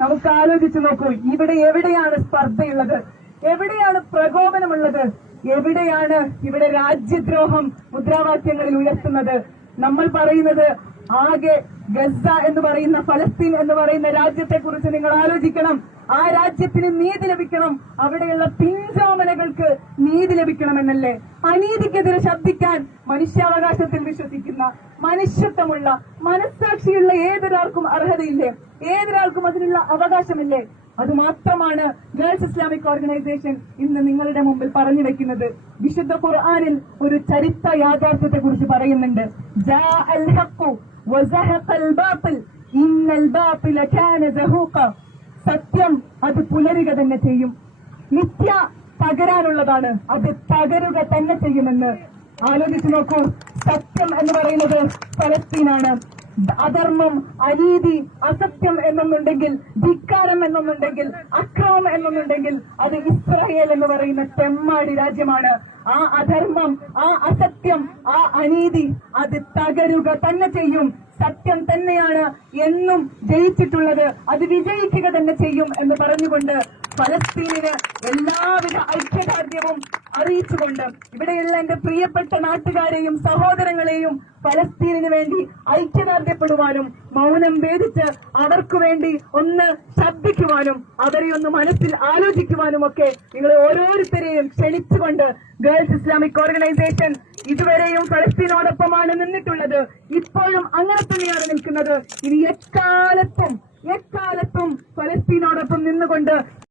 നമുക്ക് ആലോചിച്ചു നോക്കൂ, ഇവിടെ എവിടെയാണ് സ്പർദ്ധയുള്ളത്? എവിടെയാണ് പ്രകോപനമുള്ളത്? എവിടെയാണ് ഇവിടെ രാജ്യദ്രോഹം മുദ്രാവാക്യങ്ങളിൽ ഉയർത്തുന്നത്? നമ്മൾ പറയുന്നത് ആകെ ഗസ എന്ന് പറയുന്ന, ഫലസ്തീൻ എന്ന് പറയുന്ന രാജ്യത്തെ കുറിച്ച് നിങ്ങൾ ആലോചിക്കണം. ആ രാജ്യത്തിന് നീതി ലഭിക്കണം, അവിടെയുള്ള പിഞ്ചോമനകൾക്ക് നീതി ലഭിക്കണമെന്നല്ലേ? അനീതിക്കെതിരെ ശബ്ദിക്കാൻ മനുഷ്യാവകാശത്തിൽ വിശ്വസിക്കുന്ന, മനുഷ്യത്വമുള്ള, മനസ്സാക്ഷിയുള്ള ഏതൊരാൾക്കും അർഹതയില്ലേ? ഏതൊരാൾക്കും അതിനുള്ള അവകാശമില്ലേ? അതുമാത്രമാണ് ഗേൾസ് ഇസ്ലാമിക് ഓർഗനൈസേഷൻ ഇന്ന് നിങ്ങളുടെ മുമ്പിൽ പറഞ്ഞു വെക്കുന്നത്. വിശുദ്ധ ഖുർആനിൽ ഒരു ചരിത്ര യാഥാർത്ഥ്യത്തെ കുറിച്ച് പറയുന്നുണ്ട്. ജാഅൽ ഹഖ് വസഹഖൽ ബാത്തിൽ ഇന്നൽ ബാത്തില കാന സഹൂഖ. സത്യം അത് പുലരുക തന്നെ ചെയ്യും. നിത്യ തകരാനുള്ളതാണ്, അത് തകരുക തന്നെ ചെയ്യുമെന്ന് ആലോചിച്ചു നോക്കൂ. സത്യം എന്ന് പറയുന്നത് ഫലസ്തീനാണ്. അധർമ്മം, അനീതി, അസത്യം എന്നൊന്നുണ്ടെങ്കിൽ, ധിക്കാരം എന്നൊന്നുണ്ടെങ്കിൽ, അക്രമം എന്നൊന്നുണ്ടെങ്കിൽ അത് ഇസ്രായേൽ എന്ന് പറയുന്ന തെമ്മാടി രാജ്യമാണ്. ആ അധർമ്മം, ആ അസത്യം, ആ അനീതി അത് തകരുക തന്നെ ചെയ്യും. സത്യം തന്നെയാണ് എന്നും ജയിച്ചിട്ടുള്ളത്, അത് വിജയിക്കുക തന്നെ ചെയ്യും എന്ന് പറഞ്ഞുകൊണ്ട് ഫലസ്തീനിന് എല്ലാവിധ ഐക്യദാർഢ്യവും അറിയിച്ചുകൊണ്ട് ഇവിടെയുള്ള എന്റെ പ്രിയപ്പെട്ട നാട്ടുകാരെയും സഹോദരങ്ങളെയും ഫലസ്തീനിന് വേണ്ടി ഐക്യദാർഢ്യപ്പെടുവാനും മൗനം ഭേദിച്ച് അവർക്ക് വേണ്ടി ഒന്ന് ശബ്ദിക്കുവാനും അവരെ ഒന്ന് മനസ്സിൽ ആലോചിക്കുവാനും ഒക്കെ നിങ്ങളെ ഓരോരുത്തരെയും ക്ഷണിച്ചുകൊണ്ട് ഗേൾസ് ഇസ്ലാമിക് ഓർഗനൈസേഷൻ ഇതുവരെയും ഫലസ്തീനോടൊപ്പമാണ് നിന്നിട്ടുള്ളത്. ഇപ്പോഴും അങ്ങനെ തന്നെയാണ് നിൽക്കുന്നത്. ഇനി എക്കാലത്തും ഫലസ്തീനോടൊപ്പം നിന്നുകൊണ്ട്